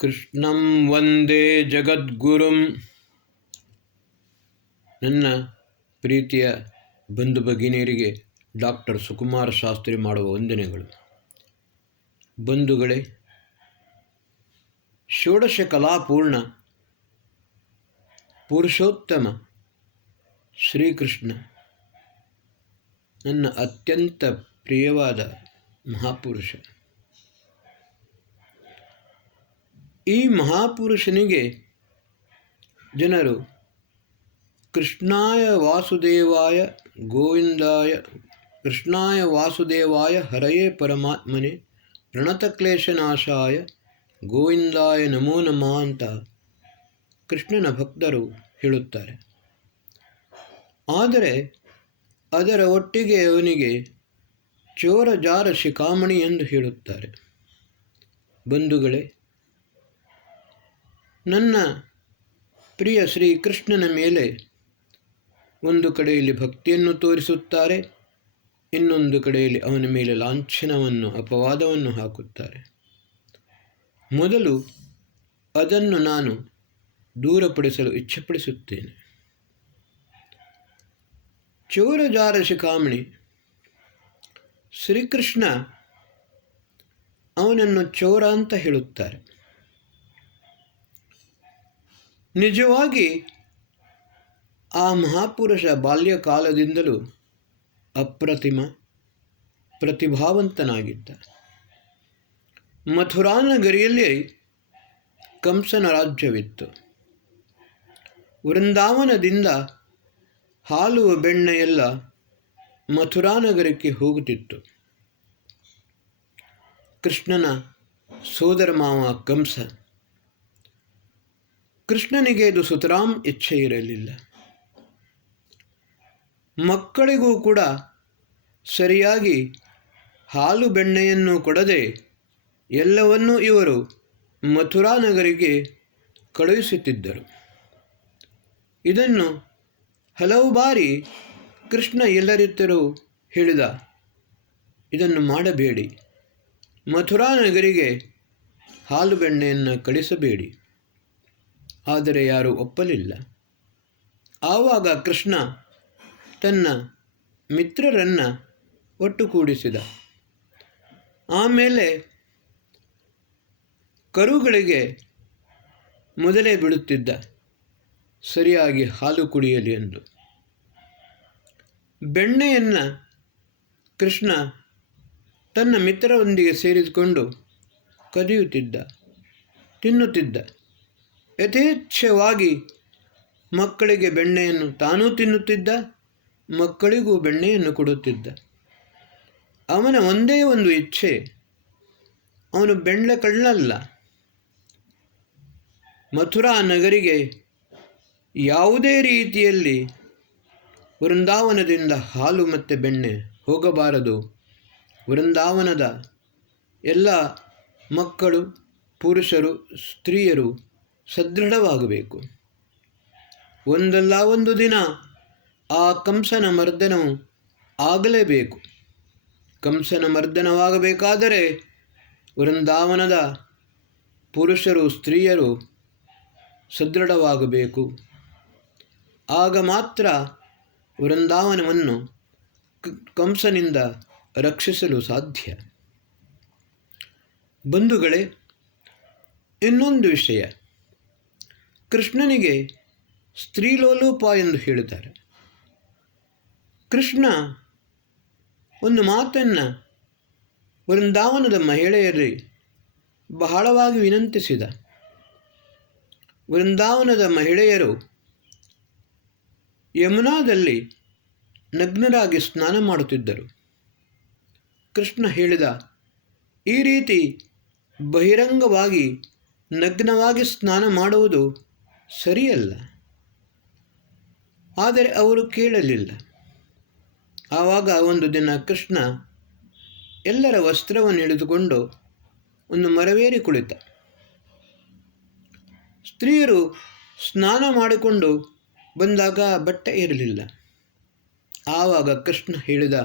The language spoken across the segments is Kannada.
ಕೃಷ್ಣಂ ವಂದೇ ಜಗದ್ಗುರುಂ. ನನ್ನ ಪ್ರೀತಿಯ ಬಂಧು ಭಗಿನಿಯರಿಗೆ ಡಾಕ್ಟರ್ ಸುಕುಮಾರ ಶಾಸ್ತ್ರಿ ಮಾಡುವ ವಂದನೆಗಳು. ಬಂಧುಗಳೇ, ಷೋಡಶ ಕಲಾಪೂರ್ಣ ಪುರುಷೋತ್ತಮ ಶ್ರೀಕೃಷ್ಣ ನನ್ನ ಅತ್ಯಂತ ಪ್ರಿಯವಾದ ಮಹಾಪುರುಷ. ಈ ಮಹಾಪುರುಷನಿಗೆ ಜನರು ಕೃಷ್ಣಾಯ ವಾಸುದೇವಾಯ ಗೋವಿಂದಾಯ, ಕೃಷ್ಣಾಯ ವಾಸುದೇವಾಯ ಹರಯೇ ಪರಮಾತ್ಮನೆ ಪ್ರಣತಕ್ಲೇಶನಾಶಾಯ ಗೋವಿಂದಾಯ ನಮೋ ನಮಃ ಅಂತ ಕೃಷ್ಣನ ಭಕ್ತರು ಹೇಳುತ್ತಾರೆ. ಆದರೆ ಅದರ ಒಟ್ಟಿಗೆ ಅವನಿಗೆ ಚೋರ ಜಾರ ಶಿಖಾಮಣಿ ಎಂದು ಹೇಳುತ್ತಾರೆ. ಬಂಧುಗಳೇ, ನನ್ನ ಪ್ರಿಯ ಶ್ರೀಕೃಷ್ಣನ ಮೇಲೆ ಒಂದು ಕಡೆಯಲ್ಲಿ ಭಕ್ತಿಯನ್ನು ತೋರಿಸುತ್ತಾರೆ, ಇನ್ನೊಂದು ಕಡೆಯಲ್ಲಿ ಅವನ ಮೇಲೆ ಲಾಂಛನವನ್ನು, ಅಪವಾದವನ್ನು ಹಾಕುತ್ತಾರೆ. ಮೊದಲು ಅದನ್ನು ನಾನು ದೂರಪಡಿಸಲು ಇಚ್ಛೆಪಡಿಸುತ್ತೇನೆ. ಚೋರಜಾರ ಶಿಖಾಮಣಿ ಶ್ರೀಕೃಷ್ಣ ಅವನನ್ನು ಚೋರ ಅಂತ ಹೇಳುತ್ತಾರೆ. ನಿಜವಾಗಿ ಆ ಮಹಾಪುರುಷ ಬಾಲ್ಯಕಾಲದಿಂದಲೂ ಅಪ್ರತಿಮ ಪ್ರತಿಭಾವಂತನಾಗಿದ್ದ. ಮಥುರಾನಗರಿಯಲ್ಲಿ ಕಂಸನ ರಾಜ್ಯವಿತ್ತು. ವೃಂದಾವನದಿಂದ ಹಾಲು ಬೆಣ್ಣೆಯೆಲ್ಲ ಮಥುರಾನಗರಕ್ಕೆ ಹೋಗುತ್ತಿತ್ತು. ಕೃಷ್ಣನ ಸೋದರ ಮಾವ ಕಂಸ. ಕೃಷ್ಣನಿಗೆ ಇದು ಸುತರಾಂ ಇಚ್ಛೆ ಇರಲಿಲ್ಲ. ಮಕ್ಕಳಿಗೂ ಕೂಡ ಸರಿಯಾಗಿ ಹಾಲು ಬೆಣ್ಣೆಯನ್ನು ಕೊಡದೆ ಎಲ್ಲವನ್ನೂ ಇವರು ಮಥುರಾನಗರಿಗೆ ಕಳುಹಿಸುತ್ತಿದ್ದರು. ಇದನ್ನು ಹಲವು ಬಾರಿ ಕೃಷ್ಣ ಎಲ್ಲರಿದ್ದರೂ ಹೇಳಿದ, ಇದನ್ನು ಮಾಡಬೇಡಿ, ಮಥುರಾನಗರಿಗೆ ಹಾಲು ಬೆಣ್ಣೆಯನ್ನು ಕಳಿಸಬೇಡಿ. ಆದರೆ ಯಾರೂ ಒಪ್ಪಲಿಲ್ಲ. ಆವಾಗ ಕೃಷ್ಣ ತನ್ನ ಮಿತ್ರರನ್ನು ಒಟ್ಟುಗೂಡಿಸಿದ. ಆಮೇಲೆ ಕರುಗಳಿಗೆ ಮೊದಲೇ ಬಿಡುತ್ತಿದ್ದ, ಸರಿಯಾಗಿ ಹಾಲು ಕುಡಿಯಲಿ ಎಂದು. ಬೆಣ್ಣೆಯನ್ನು ಕೃಷ್ಣ ತನ್ನ ಮಿತ್ರರೊಂದಿಗೆ ಸೇರಿಸಿಕೊಂಡು ಕದಿಯುತ್ತಿದ್ದ, ತಿನ್ನುತ್ತಿದ್ದ. ಯಥೇಚ್ಛವಾಗಿ ಮಕ್ಕಳಿಗೆ ಬೆಣ್ಣೆಯನ್ನು ತಾನೂ ತಿನ್ನುತ್ತಿದ್ದ, ಮಕ್ಕಳಿಗೂ ಬೆಣ್ಣೆಯನ್ನು ಕೊಡುತ್ತಿದ್ದ. ಅವನ ಒಂದೇ ಒಂದು ಇಚ್ಛೆ, ಅವನು ಬೆಣ್ಣೆ ಕಳ್ಳಲ್ಲ. ಮಥುರಾ ನಗರಿಗೆ ಯಾವುದೇ ರೀತಿಯಲ್ಲಿ ವೃಂದಾವನದಿಂದ ಹಾಲು ಮತ್ತು ಬೆಣ್ಣೆ ಹೋಗಬಾರದು. ವೃಂದಾವನದ ಎಲ್ಲ ಮಕ್ಕಳು, ಪುರುಷರು, ಸ್ತ್ರೀಯರು ಸದೃಢವಾಗಬೇಕು. ಒಂದಲ್ಲ ಒಂದು ದಿನ ಆ ಕಂಸನ ಮರ್ದನವು ಆಗಲೇಬೇಕು. ಕಂಸನ ಮರ್ದನವಾಗಬೇಕಾದರೆ ವೃಂದಾವನದ ಪುರುಷರು, ಸ್ತ್ರೀಯರು ಸದೃಢವಾಗಬೇಕು. ಆಗ ಮಾತ್ರ ವೃಂದಾವನವನ್ನು ಕಂಸನಿಂದ ರಕ್ಷಿಸಲು ಸಾಧ್ಯ. ಬಂಧುಗಳೇ, ಇನ್ನೊಂದು ವಿಷಯ, ಕೃಷ್ಣನಿಗೆ ಸ್ತ್ರೀಲೋಲೂಪ ಎಂದು ಹೇಳುತ್ತಾರೆ. ಕೃಷ್ಣ ಒಂದು ಮಾತನ್ನು ವೃಂದಾವನದ ಮಹಿಳೆಯರಲ್ಲಿ ಬಹಳವಾಗಿ ವಿನಂತಿಸಿದ. ವೃಂದಾವನದ ಮಹಿಳೆಯರು ಯಮುನಾದಲ್ಲಿ ನಗ್ನರಾಗಿ ಸ್ನಾನ ಮಾಡುತ್ತಿದ್ದರು. ಕೃಷ್ಣ ಹೇಳಿದ, ಈ ರೀತಿ ಬಹಿರಂಗವಾಗಿ ನಗ್ನವಾಗಿ ಸ್ನಾನ ಮಾಡುವುದು ಸರಿಯಲ್ಲ. ಆದರೆ ಅವರು ಕೇಳಲಿಲ್ಲ. ಆವಾಗ ಒಂದು ದಿನ ಕೃಷ್ಣ ಎಲ್ಲರ ವಸ್ತ್ರವನ್ನು ಹಿಡಿದುಕೊಂಡು ಒಂದು ಮರವೇರಿ ಕುಳಿತ. ಸ್ತ್ರೀಯರು ಸ್ನಾನ ಮಾಡಿಕೊಂಡು ಬಂದಾಗ ಬಟ್ಟೆ ಇರಲಿಲ್ಲ. ಆವಾಗ ಕೃಷ್ಣ ಹೇಳಿದ,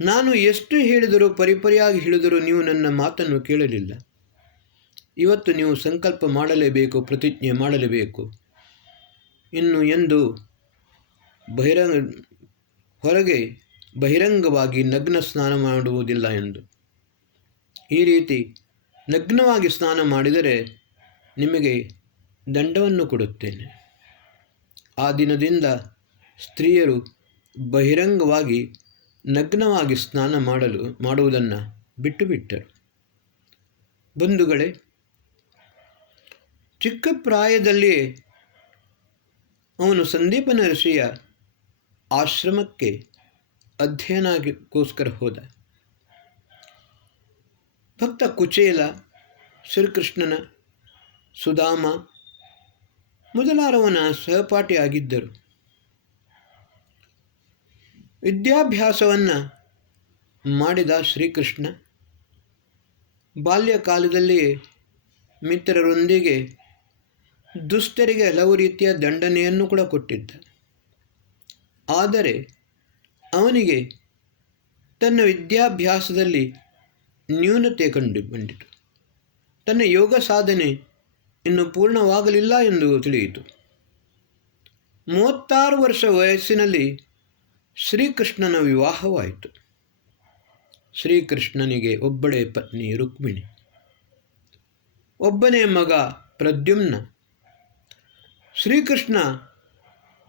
ನಾನು ಎಷ್ಟು ಹೇಳಿದರೂ ಪರಿಪರಿಯಾಗಿ ಹೇಳಿದರೂ ನೀವು ನನ್ನ ಮಾತನ್ನು ಕೇಳಲಿಲ್ಲ. ಇವತ್ತು ನೀವು ಸಂಕಲ್ಪ ಮಾಡಲೇಬೇಕು, ಪ್ರತಿಜ್ಞೆ ಮಾಡಲೇಬೇಕು. ಇನ್ನು ಎಂದು ಹೊರಗೆ ಬಹಿರಂಗವಾಗಿ ನಗ್ನ ಸ್ನಾನ ಮಾಡುವುದಿಲ್ಲ ಎಂದು. ಈ ರೀತಿ ನಗ್ನವಾಗಿ ಸ್ನಾನ ಮಾಡಿದರೆ ನಿಮಗೆ ದಂಡವನ್ನು ಕೊಡುತ್ತೇನೆ. ಆ ದಿನದಿಂದ ಸ್ತ್ರೀಯರು ಬಹಿರಂಗವಾಗಿ ನಗ್ನವಾಗಿ ಸ್ನಾನ ಮಾಡುವುದನ್ನು ಬಿಟ್ಟರು. ಬಂಧುಗಳೇ, ಚಿಕ್ಕ ಪ್ರಾಯದಲ್ಲಿಯೇ ಅವನು ಸಂದೀಪನ ಋಷಿಯ ಆಶ್ರಮಕ್ಕೆ ಅಧ್ಯಯನಕ್ಕೋಸ್ಕರ ಹೋದ. ಭಕ್ತ ಕುಚೇಲ, ಶ್ರೀಕೃಷ್ಣನ ಸುಧಾಮ ಮೊದಲಾದವನ ಸಹಪಾಠಿಯಾಗಿದ್ದರು. ವಿದ್ಯಾಭ್ಯಾಸವನ್ನು ಮಾಡಿದ ಶ್ರೀಕೃಷ್ಣ ಬಾಲ್ಯಕಾಲದಲ್ಲಿಯೇ ಮಿತ್ರರೊಂದಿಗೆ ದುಷ್ಟರಿಗೆ ಹಲವು ರೀತಿಯ ದಂಡನೆಯನ್ನು ಕೂಡ ಕೊಟ್ಟಿದ್ದ. ಆದರೆ ಅವನಿಗೆ ತನ್ನ ವಿದ್ಯಾಭ್ಯಾಸದಲ್ಲಿ ನ್ಯೂನತೆ ಬಂದಿತು. ತನ್ನ ಯೋಗ ಸಾಧನೆ ಇನ್ನು ಪೂರ್ಣವಾಗಲಿಲ್ಲ ಎಂದು ತಿಳಿಯಿತು. 36 ವರ್ಷ ವಯಸ್ಸಿನಲ್ಲಿ ಶ್ರೀಕೃಷ್ಣನ ವಿವಾಹವಾಯಿತು. ಶ್ರೀಕೃಷ್ಣನಿಗೆ ಒಬ್ಬಳೇ ಪತ್ನಿ ರುಕ್ಮಿಣಿ, ಒಬ್ಬನೇ ಮಗ ಪ್ರದ್ಯುಮ್ನ. ಶ್ರೀಕೃಷ್ಣ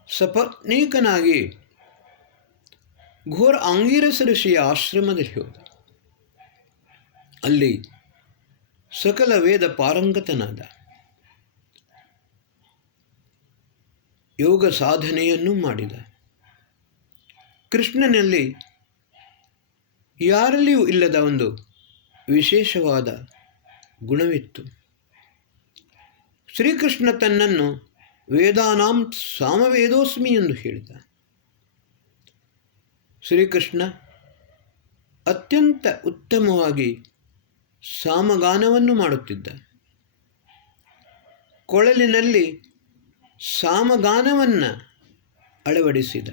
ಸಪತ್ನೀಕನಾಗಿ ಘೋರ ಆಂಗಿರಸ ಋಷಿಯ ಆಶ್ರಮದಲ್ಲಿ ಹೋದ. ಅಲ್ಲಿ ಸಕಲ ವೇದ ಪಾರಂಗತನಾದ. ಯೋಗ ಸಾಧನೆಯನ್ನು ಮಾಡಿದ. ಕೃಷ್ಣನಲ್ಲಿ ಯಾರಲ್ಲಿಯೂ ಇಲ್ಲದ ಒಂದು ವಿಶೇಷವಾದ ಗುಣವಿತ್ತು. ಶ್ರೀಕೃಷ್ಣ ತನ್ನನ್ನು ವೇದಾನಾಂ ಸಾಮವೇದೋಸ್ಮಿ ಎಂದು ಹೇಳಿದ. ಶ್ರೀಕೃಷ್ಣ ಅತ್ಯಂತ ಉತ್ತಮವಾಗಿ ಸಾಮಗಾನವನ್ನು ಮಾಡುತ್ತಿದ್ದ. ಕೊಳಲಿನಲ್ಲಿ ಸಾಮಗಾನವನ್ನು ಅಳವಡಿಸಿದ.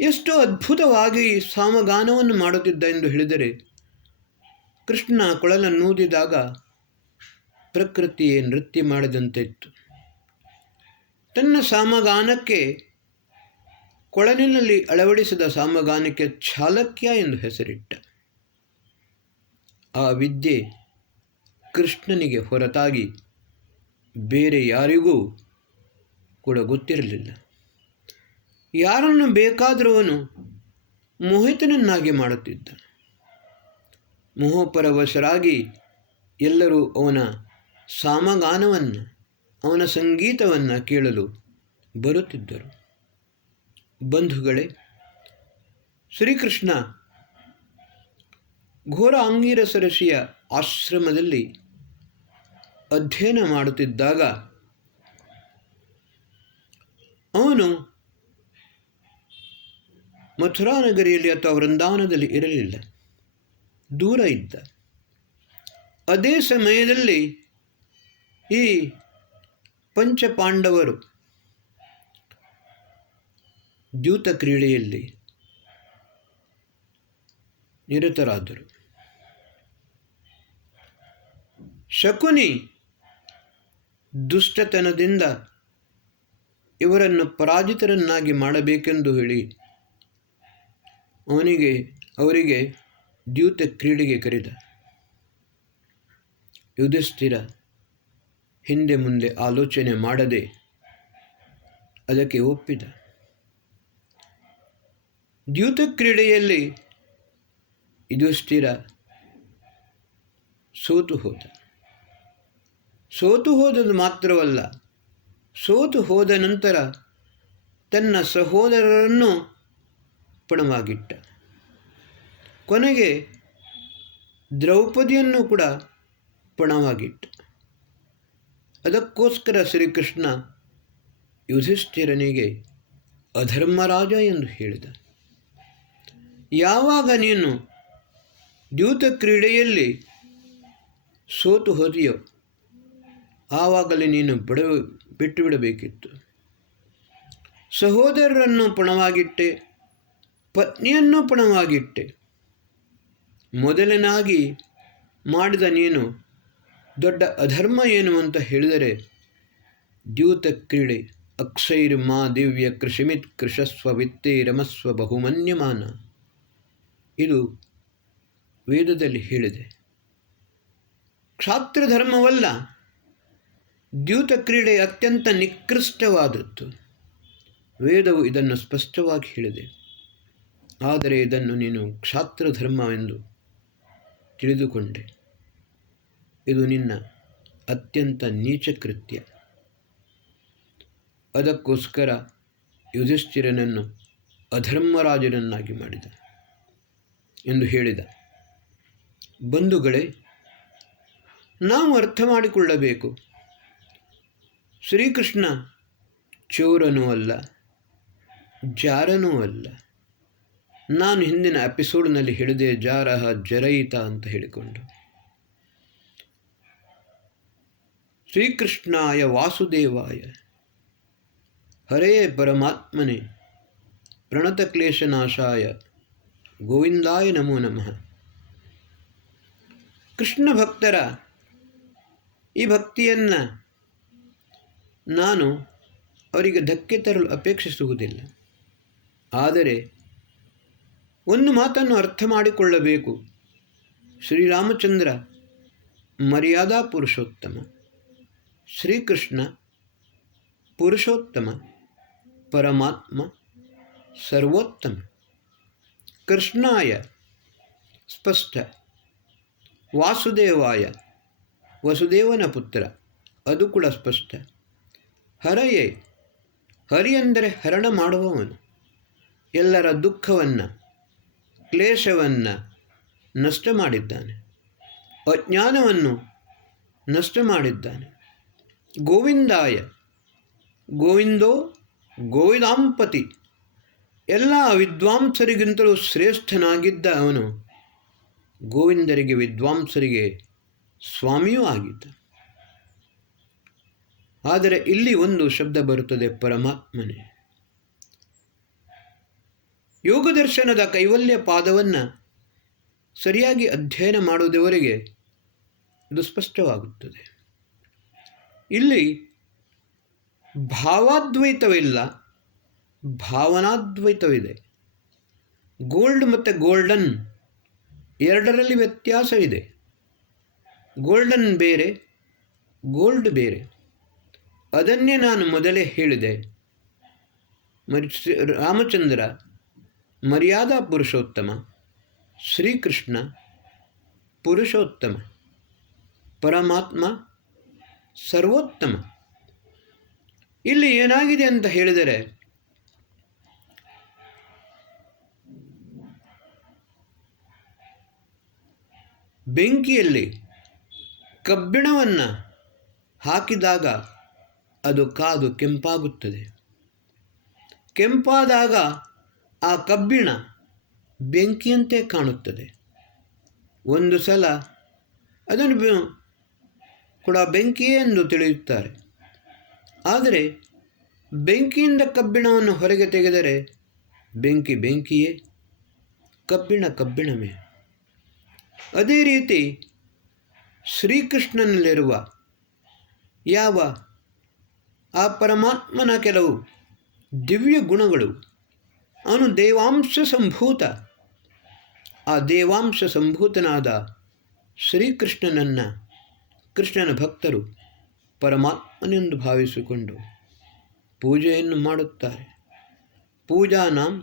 ಎಷ್ಟು ಅದ್ಭುತವಾಗಿ ಸಾಮಗಾನವನ್ನು ಮಾಡುತ್ತಿದ್ದ ಎಂದು ಹೇಳಿದರೆ, ಕೃಷ್ಣ ಕೊಳಲನ್ನೂದಿದಾಗ ಪ್ರಕೃತಿಯೇ ನೃತ್ಯ ಮಾಡಿದಂತೆ ಇತ್ತು. ತನ್ನ ಸಾಮಗಾನಕ್ಕೆ, ಕೊಳಲಿನಲ್ಲಿ ಅಳವಡಿಸಿದ ಸಾಮಗಾನಕ್ಕೆ ಚಾಲಕ್ಯ ಎಂದು ಹೆಸರಿಟ್ಟ. ಆ ವಿದ್ಯೆ ಕೃಷ್ಣನಿಗೆ ಹೊರತಾಗಿ ಬೇರೆ ಯಾರಿಗೂ ಕೂಡ ಗೊತ್ತಿರಲಿಲ್ಲ. ಯಾರನ್ನು ಬೇಕಾದರೂ ಅವನು ಮೋಹಿತನನ್ನಾಗಿ ಮಾಡುತ್ತಿದ್ದ. ಮೋಹಪರವಶರಾಗಿ ಎಲ್ಲರೂ ಅವನ ಸಾಮಗಾನವನ್ನು, ಅವನ ಸಂಗೀತವನ್ನು ಕೇಳಲು ಬರುತ್ತಿದ್ದರು. ಬಂಧುಗಳೇ, ಶ್ರೀಕೃಷ್ಣ ಘೋರ ಆಂಗಿರಸ ಋಷಿಯ ಆಶ್ರಮದಲ್ಲಿ ಅಧ್ಯಯನ ಮಾಡುತ್ತಿದ್ದಾಗ ಅವನು ಮಥುರಾ ನಗರಿಯಲ್ಲಿ ಅಥವಾ ವೃಂದಾವನದಲ್ಲಿ ಇರಲಿಲ್ಲ, ದೂರ ಇದ್ದ. ಅದೇ ಸಮಯದಲ್ಲಿ ಈ ಪಂಚಪಾಂಡವರು ದ್ಯೂತ ಕ್ರೀಡೆಯಲ್ಲಿ ನಿರತರಾದರು. ಶಕುನಿ ದುಷ್ಟತನದಿಂದ ಇವರನ್ನು ಪರಾಜಿತರನ್ನಾಗಿ ಮಾಡಬೇಕೆಂದು ಹೇಳಿ ಅವರಿಗೆ ದ್ಯೂತ ಕ್ರೀಡೆಗೆ ಕರೆದ. ಯುಧಿಷ್ಠಿರ ಹಿಂದೆ ಮುಂದೆ ಆಲೋಚನೆ ಮಾಡದೆ ಅದಕ್ಕೆ ಒಪ್ಪಿದ. ದ್ಯೂತ ಕ್ರೀಡೆಯಲ್ಲಿ ಯುಧಿಷ್ಠಿರ ಸೋತು ಹೋದದ್ದು ಮಾತ್ರವಲ್ಲ, ಸೋತು ಹೋದ ನಂತರ ತನ್ನ ಸಹೋದರರನ್ನು ಪಣವಾಗಿಟ್ಟ. ಕೊನೆಗೆ ದ್ರೌಪದಿಯನ್ನು ಕೂಡ ಪಣವಾಗಿಟ್ಟ. ಅದಕ್ಕೋಸ್ಕರ ಶ್ರೀಕೃಷ್ಣ ಯುಧಿಷ್ಠಿರನಿಗೆ ಅಧರ್ಮರಾಜ ಎಂದು ಹೇಳಿದ. ಯಾವಾಗ ನೀನು ದ್ಯೂತ ಕ್ರೀಡೆಯಲ್ಲಿ ಸೋತು ಹೋದೆಯೋ ಆವಾಗಲೇ ನೀನು ಬಿಟ್ಟು ಬಿಡಬೇಕಿತ್ತು. ಸಹೋದರರನ್ನು ಪಣವಾಗಿಟ್ಟೆ, ಪತ್ನಿಯನ್ನು ಪಣವಾಗಿಟ್ಟೆ. ಮೊದಲನಾಗಿ ಮಾಡಿದ ನೀನು ದೊಡ್ಡ ಅಧರ್ಮ ಏನು ಅಂತ ಹೇಳಿದರೆ ದ್ಯೂತ ಕ್ರೀಡೆ. ಅಕ್ಷೈರ್ಮಾ ದಿವ್ಯ ಕೃಷಿಮಿತ್ ಕೃಷಸ್ವ ವಿತ್ತೇ ರಮಸ್ವ ಬಹುಮನ್ಯಮಾನ. ಇದು ವೇದದಲ್ಲಿ ಹೇಳಿದೆ. ಕ್ಷಾತ್ರ ಧರ್ಮವಲ್ಲ, ದ್ಯೂತ ಕ್ರೀಡೆ ಅತ್ಯಂತ ನಿಕೃಷ್ಟವಾದದ್ದು. ವೇದವು ಇದನ್ನು ಸ್ಪಷ್ಟವಾಗಿ ಹೇಳಿದೆ. ಆದರೆ ಇದನ್ನು ನೀನು ಕ್ಷಾತ್ರ ಧರ್ಮವೆಂದು ತಿಳಿದುಕೊಂಡೆ. ಇದು ನಿನ್ನ ಅತ್ಯಂತ ನೀಚ ಕೃತ್ಯ. ಅದಕ್ಕೋಸ್ಕರ ಯುಧಿಷ್ಠಿರನನ್ನು ಅಧರ್ಮರಾಜನನ್ನಾಗಿ ಮಾಡಿದ ಎಂದು ಹೇಳಿದ. ಬಂಧುಗಳೇ, ನಾವು ಅರ್ಥ ಮಾಡಿಕೊಳ್ಳಬೇಕು, ಶ್ರೀಕೃಷ್ಣ ಚೋರನೂ ಅಲ್ಲ, ಜಾರನೂ ಅಲ್ಲ. ನಾನು ಹಿಂದಿನ ಎಪಿಸೋಡ್ನಲ್ಲಿ ಹೇಳಿದೆ, ಜಾರಹ ಜರಯಿತ ಅಂತ ಹೇಳಿಕೊಂಡು. ಶ್ರೀಕೃಷ್ಣಾಯ ವಾಸುದೇವಾಯ ಹರೇ ಪರಮಾತ್ಮನೇ ಪ್ರಣತಕ್ಲೇಶನಾಶಾಯ ಗೋವಿಂದಾಯ ನಮೋ ನಮಃ. ಕೃಷ್ಣ ಭಕ್ತರ ಈ ಭಕ್ತಿಯನ್ನು ನಾನು ಅವರಿಗೆ ಧಕ್ಕೆ ತರಲು ಅಪೇಕ್ಷಿಸುವುದಿಲ್ಲ. ಆದರೆ ಒಂದು ಮಾತನ್ನು ಅರ್ಥ ಮಾಡಿಕೊಳ್ಳಬೇಕು. ಶ್ರೀರಾಮಚಂದ್ರ ಮರ್ಯಾದಾ ಪುರುಷೋತ್ತಮ, ಶ್ರೀಕೃಷ್ಣ ಪುರುಷೋತ್ತಮ, ಪರಮಾತ್ಮ ಸರ್ವೋತ್ತಮ. ಕೃಷ್ಣಾಯ ಸ್ಪಷ್ಟ, ವಾಸುದೇವಾಯ ವಸುದೇವನ ಪುತ್ರ, ಅದು ಕೂಡ ಸ್ಪಷ್ಟ. ಹರಯೇ, ಹರಿ ಅಂದರೆ ಹರಣ ಮಾಡುವವನು, ಎಲ್ಲರ ದುಃಖವನ್ನು ಕ್ಲೇಶವನ್ನು ನಷ್ಟ ಮಾಡಿದ್ದಾನೆ, ಅಜ್ಞಾನವನ್ನು ನಷ್ಟ ಮಾಡಿದ್ದಾನೆ. ಗೋವಿಂದಾಯ, ಗೋವಿಂದೋ ಗೋವಿದಾಂಪತಿ, ಎಲ್ಲ ವಿದ್ವಾಂಸರಿಗಿಂತಲೂ ಶ್ರೇಷ್ಠನಾಗಿದ್ದ ಅವನು ಗೋವಿಂದರಿಗೆ ವಿದ್ವಾಂಸರಿಗೆ ಸ್ವಾಮಿಯೂ ಆಗಿದ್ದ. ಆದರೆ ಇಲ್ಲಿ ಒಂದು ಶಬ್ದ ಬರುತ್ತದೆ, ಪರಮಾತ್ಮನೇ. ಯೋಗದರ್ಶನದ ಕೈವಲ್ಯ ಪಾದವನ್ನು ಸರಿಯಾಗಿ ಅಧ್ಯಯನ ಮಾಡುವುದವರೆಗೆ ಇದು ಸ್ಪಷ್ಟವಾಗುತ್ತದೆ. ಇಲ್ಲಿ ಭಾವಾದ್ವೈತವಿಲ್ಲ, ಭಾವನಾದ್ವೈತವಿದೆ. ಗೋಲ್ಡ್ ಮತ್ತು ಗೋಲ್ಡನ್ ಎರಡರಲ್ಲಿ ವ್ಯತ್ಯಾಸವಿದೆ. ಗೋಲ್ಡನ್ ಬೇರೆ, ಗೋಲ್ಡ್ ಬೇರೆ. ಅದನ್ನೇ ನಾನು ಮೊದಲೇ ಹೇಳಿದೆ. ರಾಮಚಂದ್ರ ಮರ್ಯಾದಾ ಪುರುಷೋತ್ತಮ, ಶ್ರೀಕೃಷ್ಣ ಪುರುಷೋತ್ತಮ, ಪರಮಾತ್ಮ ಸರ್ವೋತ್ತಮ. ಇಲ್ಲಿ ಏನಾಗಿದೆ ಅಂತ ಹೇಳಿದರೆ, ಬೆಂಕಿಯಲ್ಲಿ ಕಬ್ಬಿಣವನ್ನು ಹಾಕಿದಾಗ ಅದು ಕಾದು ಕೆಂಪಾಗುತ್ತದೆ. ಕೆಂಪಾದಾಗ ಆ ಕಬ್ಬಿಣ ಬೆಂಕಿಯಂತೆ ಕಾಣುತ್ತದೆ. ಒಂದು ಸಲ ಅದನ್ನು ಕೂಡ ಬೆಂಕಿಯೇ ಎಂದು ತಿಳಿಯುತ್ತಾರೆ. ಆದರೆ ಬೆಂಕಿಯಿಂದ ಕಬ್ಬಿಣವನ್ನು ಹೊರಗೆ ತೆಗೆದರೆ ಬೆಂಕಿ ಬೆಂಕಿಯೇ, ಕಬ್ಬಿಣ ಕಬ್ಬಿಣವೇ. ಅದೇ ರೀತಿ ಶ್ರೀಕೃಷ್ಣನಲ್ಲಿರುವ ಯಾವ ಆ ಪರಮಾತ್ಮನ ಕೆಲವು ದಿವ್ಯ ಗುಣಗಳು, ಅವನು ದೇವಾಂಶ ಸಂಭೂತ. ಆ ದೇವಾಂಶ ಸಂಭೂತನಾದ ಶ್ರೀಕೃಷ್ಣನನ್ನು ಕೃಷ್ಣನ ಭಕ್ತರು ಪರಮಾತ್ಮನೆಂದು ಭಾವಿಸಿಕೊಂಡು ಪೂಜೆಯನ್ನು ಮಾಡುತ್ತಾರೆ. ಪೂಜಾನಾಂ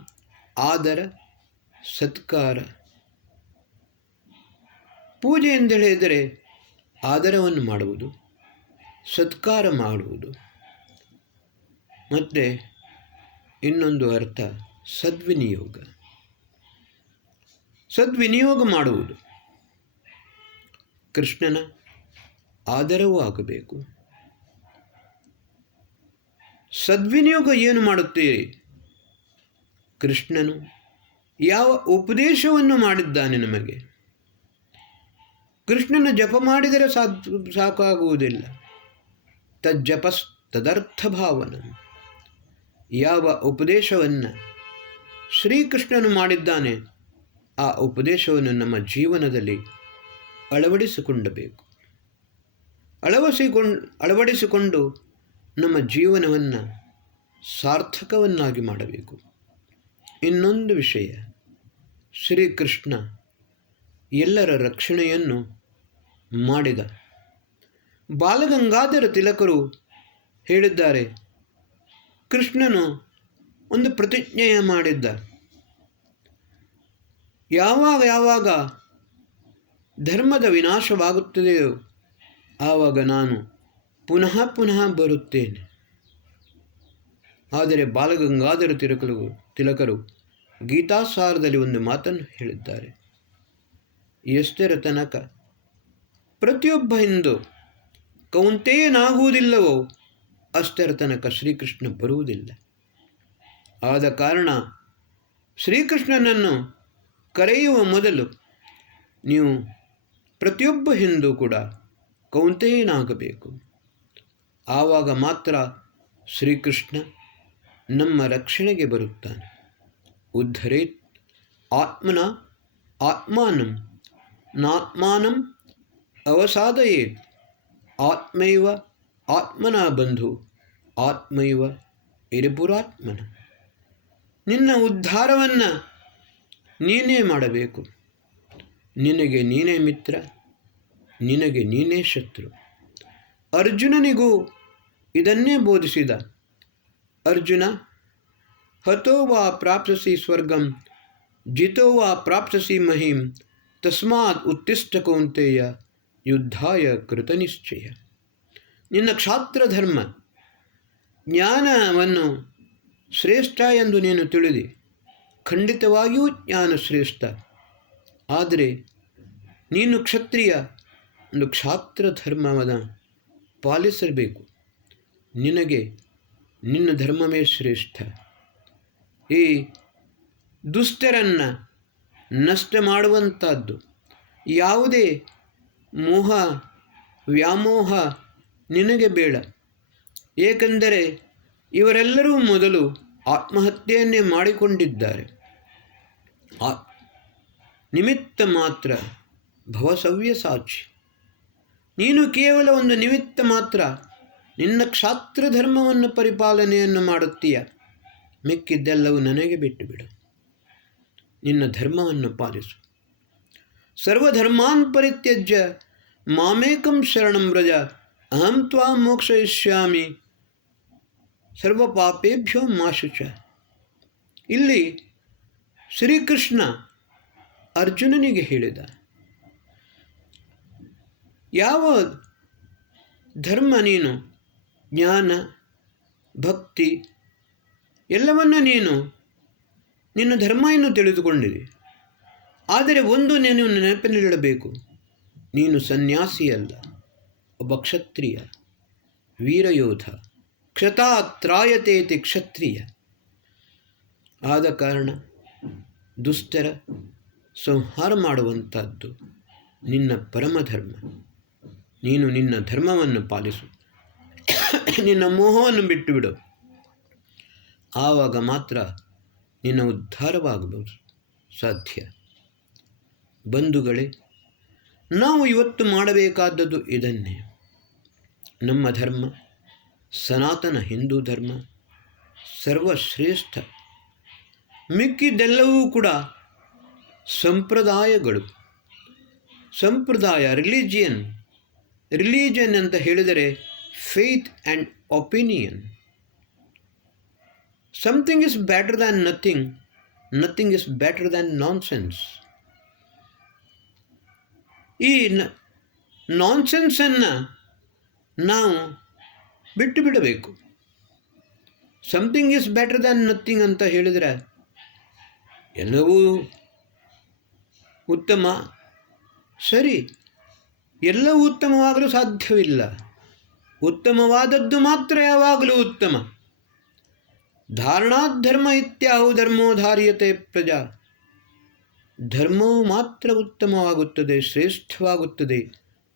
ಆದರ ಸತ್ಕಾರ. ಪೂಜೆ ಎಂದು ಹೇಳಿದರೆ ಆದರವನ್ನು ಮಾಡುವುದು, ಸತ್ಕಾರ ಮಾಡುವುದು. ಮತ್ತು ಇನ್ನೊಂದು ಅರ್ಥ ಸದ್ವಿನಿಯೋಗ. ಸದ್ವಿನಿಯೋಗ ಮಾಡುವುದು. ಕೃಷ್ಣನ ಆದರವೂ ಆಗಬೇಕು. ಸದ್ವಿನಿಯೋಗ ಏನು ಮಾಡುತ್ತೀರಿ? ಕೃಷ್ಣನು ಯಾವ ಉಪದೇಶವನ್ನು ಮಾಡಿದ್ದಾನೆ ನಮಗೆ. ಕೃಷ್ಣನ ಜಪ ಮಾಡಿದರೆ ಸಾಕಾಗುವುದಿಲ್ಲ. ತಜ್ಜಪಸ್ ತದರ್ಥ ಭಾವನ. ಯಾವ ಉಪದೇಶವನ್ನು ಶ್ರೀಕೃಷ್ಣನು ಮಾಡಿದ್ದಾನೆ ಆ ಉಪದೇಶವನ್ನು ನಮ್ಮ ಜೀವನದಲ್ಲಿ ಅಳವಡಿಸಿಕೊಳ್ಳಬೇಕು. ಅಳವಡಿಸಿಕೊಂಡು ನಮ್ಮ ಜೀವನವನ್ನು ಸಾರ್ಥಕವನ್ನಾಗಿ ಮಾಡಬೇಕು. ಇನ್ನೊಂದು ವಿಷಯ, ಶ್ರೀಕೃಷ್ಣ ಎಲ್ಲರ ರಕ್ಷಣೆಯನ್ನು ಮಾಡಿದ. ಬಾಲಗಂಗಾಧರ ತಿಲಕರು ಹೇಳಿದ್ದಾರೆ, ಕೃಷ್ಣನು ಒಂದು ಪ್ರತಿಜ್ಞೆಯ ಮಾಡಿದ್ದ, ಯಾವಾಗ ಧರ್ಮದ ವಿನಾಶವಾಗುತ್ತದೆಯೋ ಆವಾಗ ನಾನು ಪುನಃ ಬರುತ್ತೇನೆ. ಆದರೆ ಬಾಲಗಂಗಾಧರ ತಿಲಕರು ಗೀತಾಸಾರದಲ್ಲಿ ಒಂದು ಮಾತನ್ನು ಹೇಳಿದ್ದಾರೆ, ಎಷ್ಟರ ತನಕ ಪ್ರತಿಯೊಬ್ಬ ಹಿಂದೂ ಕೌಂತೆಯನಾಗುವುದಿಲ್ಲವೋ ಅಷ್ಟರ ತನಕ ಶ್ರೀಕೃಷ್ಣ ಬರುವುದಿಲ್ಲ. ಆದ ಕಾರಣ ಶ್ರೀಕೃಷ್ಣನನ್ನು ಕರೆಯುವ ಮೊದಲು ನೀವು ಪ್ರತಿಯೊಬ್ಬ ಹಿಂದೂ ಕೂಡ ಕೌಂತೆಯನಾಗಬೇಕು. ಆವಾಗ ಮಾತ್ರ ಶ್ರೀಕೃಷ್ಣ ನಮ್ಮ ರಕ್ಷಣೆಗೆ ಬರುತ್ತಾನೆ. ಉದ್ಧರೇತ್ ಆತ್ಮನ ಆತ್ಮಾನಂ ನಾತ್ಮಾನಂ ಅವಸಾದಯೇತ್ ಆತ್ಮೈವ ಆತ್ಮನ ಬಂಧು ಆತ್ಮೈವ ಇರಿಪುರಾತ್ಮನ. ನಿನ್ನ ಉದ್ಧಾರವನ್ನು ನೀನೇ ಮಾಡಬೇಕು. ನಿನಗೆ ನೀನೇ ಮಿತ್ರ, ನಿನಗೆ ನೀನೇ ಶತ್ರು. ಅರ್ಜುನನಿಗೂ ಇದನ್ನೇ ಬೋಧಿಸಿದ. ಅರ್ಜುನ, ಹತೋ ವಾ ಪ್ರಾಪ್ಸ್ಯಸಿ ಸ್ವರ್ಗಂ ಜಿತೋ ವಾ ಪ್ರಾಪ್ಸ್ಯಸಿ ಮಹಿಂ ತಸ್ಮಾತ್ ಉತ್ತಿಷ್ಠ ಕೌಂತೆಯ ಯುದ್ಧಾಯ ಕೃತನಿಶ್ಚಯ. ನಿನ್ನ ಕ್ಷಾತ್ರ ಧರ್ಮ ಜ್ಞಾನವನ್ನು ಶ್ರೇಷ್ಠ ಎಂದು ನೀನು ತಿಳಿದಿ, ಖಂಡಿತವಾಗಿಯೂ ಜ್ಞಾನ ಶ್ರೇಷ್ಠ. ಆದರೆ ನೀನು ಕ್ಷತ್ರಿಯ, ಒಂದು ಕ್ಷಾತ್ರ ಧರ್ಮವನ್ನು ಪಾಲಿಸಬೇಕು. ನಿನಗೆ ನಿನ್ನ ಧರ್ಮವೇ ಶ್ರೇಷ್ಠ. ಈ ದುಷ್ಟರನ್ನು ನಷ್ಟ ಮಾಡುವಂಥದ್ದು ಯಾವುದೇ ಮೋಹ ವ್ಯಾಮೋಹ ನಿನಗೆ ಬೇಡ. ಏಕೆಂದರೆ ಇವರೆಲ್ಲರೂ ಮೊದಲು ಆತ್ಮಹತ್ಯೆಯನ್ನೇ ಮಾಡಿಕೊಂಡಿದ್ದಾರೆ. ನಿಮಿತ್ತ ಮಾತ್ರ ಭವಸವ್ಯ ಸಾಕ್ಷಿ. ನೀನು ಕೇವಲ ಒಂದು ನಿಮಿತ್ತ ಮಾತ್ರ. ನಿನ್ನ ಕ್ಷಾತ್ರ ಧರ್ಮವನ್ನು ಪರಿಪಾಲನೆಯನ್ನು ಮಾಡುತ್ತೀಯ, ಮಿಕ್ಕಿದ್ದೆಲ್ಲವೂ ನನಗೆ ಬಿಟ್ಟು ಬಿಡು. ನಿನ್ನ ಧರ್ಮವನ್ನು ಪಾಲಿಸು. ಸರ್ವಧರ್ಮಾನ್ ಪರಿತ್ಯಜ್ಯ ಮಾಮೇಕಂ ಶರಣಂ ವ್ರಜ ಅಹಂ ತ್ವಾಂ ಮೋಕ್ಷಯಿಷ್ಯಾಮಿ ಸರ್ವಪಾಪೇಭ್ಯೋ ಮಾ ಶುಚ. ಇಲ್ಲಿ ಶ್ರೀಕೃಷ್ಣ ಅರ್ಜುನನಿಗೆ ಹೇಳಿದ, ಯಾವ ಧರ್ಮ ನೀನು ಜ್ಞಾನ ಭಕ್ತಿ ಎಲ್ಲವನ್ನ ನಿನ್ನ ಧರ್ಮ ಎಂದು ತಿಳಿದುಕೊಂಡಿದೆ. ಆದರೆ ಒಂದು ನೀನು ನೆನಪಿನಲ್ಲಿಡಬೇಕು, ನೀನು ಸನ್ಯಾಸಿಯಲ್ಲ, ಒಬ್ಬ ಕ್ಷತ್ರಿಯ, ವೀರಯೋಧ. ಕ್ಷತಾತ್ರಾಯತೇತಿ ಕ್ಷತ್ರಿಯ. ಆದ ಕಾರಣ ದುಷ್ಟರ ಸಂಹಾರ ಮಾಡುವಂಥದ್ದು ನಿನ್ನ ಪರಮಧರ್ಮ. ನೀನು ನಿನ್ನ ಧರ್ಮವನ್ನು ಪಾಲಿಸು, ನಿನ್ನ ಮೋಹವನ್ನು ಬಿಟ್ಟು ಬಿಡು. ಆವಾಗ ಮಾತ್ರ ನಿನ್ನ ಉದ್ಧಾರವಾಗಬಹುದು ಸಾಧ್ಯ. ಬಂಧುಗಳೇ, ನಾವು ಇವತ್ತು ಮಾಡಬೇಕಾದದ್ದು ಇದನ್ನೇ. ನಮ್ಮ ಧರ್ಮ ಸನಾತನ ಹಿಂದೂ ಧರ್ಮ ಸರ್ವಶ್ರೇಷ್ಠ. ಮಿಕ್ಕಿದ್ದೆಲ್ಲವೂ ಕೂಡ ಸಂಪ್ರದಾಯಗಳು. ಸಂಪ್ರದಾಯ ರಿಲಿಜಿಯನ್ ಅಂತ ಹೇಳಿದರೆ faith and opinion. Something is better than nothing, nothing is better than nonsense. ಈ ನಾನ್ಸೆನ್ಸನ್ನು ನಾವು ಬಿಟ್ಟು ಬಿಡಬೇಕು. Something is better than nothing ಅಂತ ಹೇಳಿದರೆ ಎಲ್ಲವೂ ಉತ್ತಮ. ಸರಿ, ಎಲ್ಲವೂ ಉತ್ತಮವಾಗಲು ಸಾಧ್ಯವಿಲ್ಲ. ಉತ್ತಮವಾದದ್ದು ಮಾತ್ರ ಯಾವಾಗಲೂ ಉತ್ತಮ. ಧಾರಣಾಧರ್ಮ ಇತ್ಯಾಹು ಧರ್ಮೋ ಧಾರ್ಯತೆ ಪ್ರಜಾ. ಧರ್ಮವು ಮಾತ್ರ ಉತ್ತಮವಾಗುತ್ತದೆ, ಶ್ರೇಷ್ಠವಾಗುತ್ತದೆ.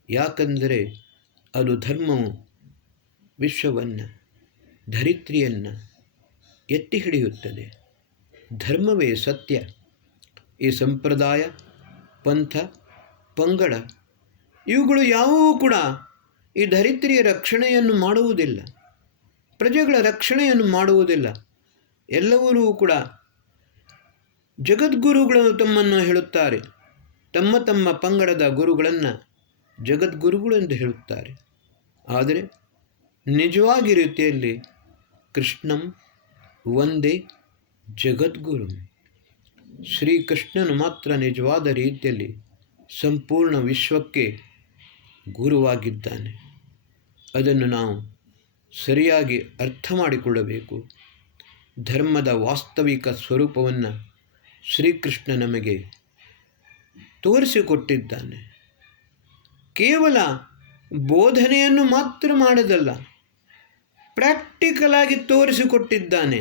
ಯಾಕಂದರೆ ಅದು ಧರ್ಮವು ವಿಶ್ವವನ್ನು ಧರಿತ್ರಿಯನ್ನು ಎತ್ತಿ ಹಿಡಿಯುತ್ತದೆ. ಧರ್ಮವೇ ಸತ್ಯ. ಈ ಸಂಪ್ರದಾಯ ಪಂಥ ಪಂಗಡ ಇವುಗಳು ಯಾವುವೂ ಕೂಡ ಈ ಧರಿತ್ರಿಯ ರಕ್ಷಣೆಯನ್ನು ಮಾಡುವುದಿಲ್ಲ, ಪ್ರಜೆಗಳ ರಕ್ಷಣೆಯನ್ನು ಮಾಡುವುದಿಲ್ಲ. ಎಲ್ಲವರೂ ಕೂಡ ಜಗದ್ಗುರುಗಳು ತಮ್ಮನ್ನು ಹೇಳುತ್ತಾರೆ, ತಮ್ಮ ತಮ್ಮ ಪಂಗಡದ ಗುರುಗಳನ್ನು ಜಗದ್ಗುರುಗಳು ಎಂದು ಹೇಳುತ್ತಾರೆ. ಆದರೆ ನಿಜವಾಗಿ ರೀತಿಯಲ್ಲಿ ಕೃಷ್ಣಂ ಒಂದೇ ಜಗದ್ಗುರು. ಶ್ರೀಕೃಷ್ಣನು ಮಾತ್ರ ನಿಜವಾದ ರೀತಿಯಲ್ಲಿ ಸಂಪೂರ್ಣ ವಿಶ್ವಕ್ಕೆ ಗುರುವಾಗಿದ್ದಾನೆ. ಅದನ್ನು ನಾವು ಸರಿಯಾಗಿ ಅರ್ಥ ಮಾಡಿಕೊಳ್ಳಬೇಕು. ಧರ್ಮದ ವಾಸ್ತವಿಕ ಸ್ವರೂಪವನ್ನು ಶ್ರೀಕೃಷ್ಣ ನಮಗೆ ತೋರಿಸಿಕೊಟ್ಟಿದ್ದಾನೆ. ಕೇವಲ ಬೋಧನೆಯನ್ನು ಮಾತ್ರ ಮಾಡದಲ್ಲ, ಪ್ರಾಕ್ಟಿಕಲ್ ಆಗಿ ತೋರಿಸಿಕೊಟ್ಟಿದ್ದಾನೆ.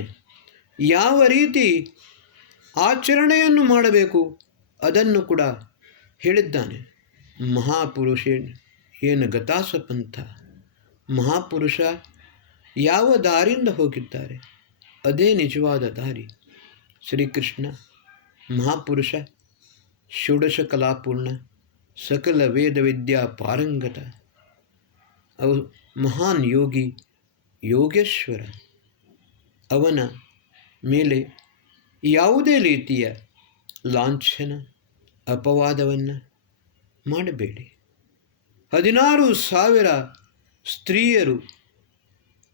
ಯಾವ ರೀತಿ ಆಚರಣೆಯನ್ನು ಮಾಡಬೇಕು ಅದನ್ನು ಕೂಡ ಹೇಳಿದ್ದಾನೆ. ಮಹಾಪುರುಷ ಏನು ಗತಾಸ ಪಂಥ, ಮಹಾಪುರುಷ ಯಾವ ದಾರಿಯಿಂದ ಹೋಗಿದ್ದಾರೆ ಅದೇ ನಿಜವಾದ ದಾರಿ. ಶ್ರೀಕೃಷ್ಣ ಮಹಾಪುರುಷ, ಷೋಡಶ ಕಲಾಪೂರ್ಣ, ಸಕಲ ವೇದ ವಿದ್ಯಾ ಪಾರಂಗತ, ಅವು ಮಹಾನ್ ಯೋಗಿ, ಯೋಗೇಶ್ವರ. ಅವನ ಮೇಲೆ ಯಾವುದೇ ರೀತಿಯ ಲಾಂಛನ ಅಪವಾದವನ್ನು ಮಾಡಬೇಡಿ. 16,000 ಸ್ತ್ರೀಯರು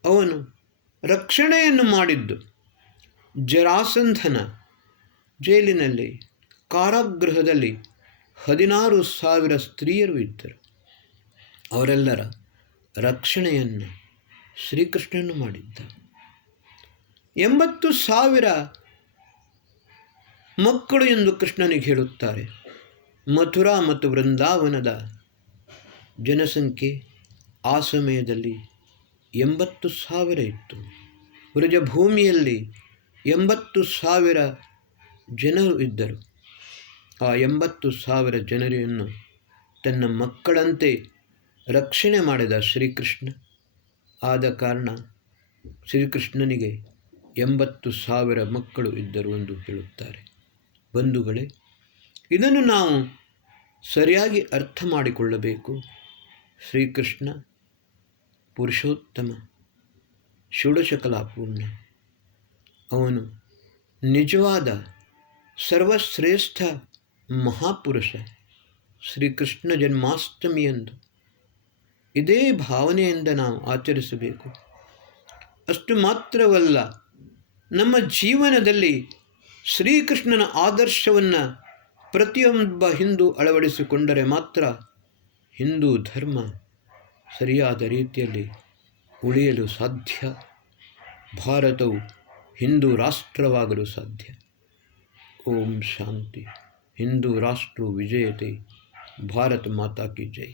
ಅವನು ರಕ್ಷಣೆಯನ್ನು ಮಾಡಿದ್ದು. ಜರಾಸಂಧನ ಜೈಲಿನಲ್ಲಿ, ಕಾರಾಗೃಹದಲ್ಲಿ 16,000 ಸ್ತ್ರೀಯರು ಇದ್ದರು. ಅವರೆಲ್ಲರ ರಕ್ಷಣೆಯನ್ನು ಶ್ರೀಕೃಷ್ಣನು ಮಾಡಿದ್ದ. 80,000 ಮಕ್ಕಳು ಎಂದು ಕೃಷ್ಣನಿಗೆ ಹೇಳುತ್ತಾರೆ. ಮಥುರಾ ಮತ್ತು ವೃಂದಾವನದ ಜನಸಂಖ್ಯೆ ಆ ಸಮಯದಲ್ಲಿ 80,000 ಇತ್ತು. ವ್ರಜಭೂಮಿಯಲ್ಲಿ 80,000 ಜನರು ಇದ್ದರು. ಆ 80,000 ಜನರನ್ನು ತನ್ನ ಮಕ್ಕಳಂತೆ ರಕ್ಷಣೆ ಮಾಡಿದ ಶ್ರೀಕೃಷ್ಣ. ಆದ ಕಾರಣ ಶ್ರೀಕೃಷ್ಣನಿಗೆ 80,000 ಮಕ್ಕಳು ಇದ್ದರು ಎಂದು ಹೇಳುತ್ತಾರೆ. ಬಂಧುಗಳೇ, ಇದನ್ನು ನಾವು ಸರಿಯಾಗಿ ಅರ್ಥ ಮಾಡಿಕೊಳ್ಳಬೇಕು. ಶ್ರೀಕೃಷ್ಣ ಪುರುಷೋತ್ತಮ, ಷೋಡಶ ಕಲಾಪೂರ್ಣ. ಅವನು ನಿಜವಾದ ಸರ್ವಶ್ರೇಷ್ಠ ಮಹಾಪುರುಷ. ಶ್ರೀಕೃಷ್ಣ ಜನ್ಮಾಷ್ಟಮಿಯಂದು ಇದೇ ಭಾವನೆಯಿಂದ ನಾವು ಆಚರಿಸಬೇಕು. ಅಷ್ಟು ಮಾತ್ರವಲ್ಲ, ನಮ್ಮ ಜೀವನದಲ್ಲಿ ಶ್ರೀಕೃಷ್ಣನ ಆದರ್ಶವನ್ನು ಪ್ರತಿಯೊಬ್ಬ ಹಿಂದೂ ಅಳವಡಿಸಿಕೊಂಡರೆ ಮಾತ್ರ ಹಿಂದೂ ಧರ್ಮ ಸರಿಯಾದ ರೀತಿಯಲ್ಲಿ ಉಳಿಯಲು ಸಾಧ್ಯ. ಭಾರತವು ಹಿಂದೂ ರಾಷ್ಟ್ರವಾಗಲು ಸಾಧ್ಯ. ಓಂ ಶಾಂತಿ. ಹಿಂದೂ ರಾಷ್ಟ್ರ ವಿಜಯತೆ. ಭಾರತ ಮಾತಾ ಕಿ ಜೈ.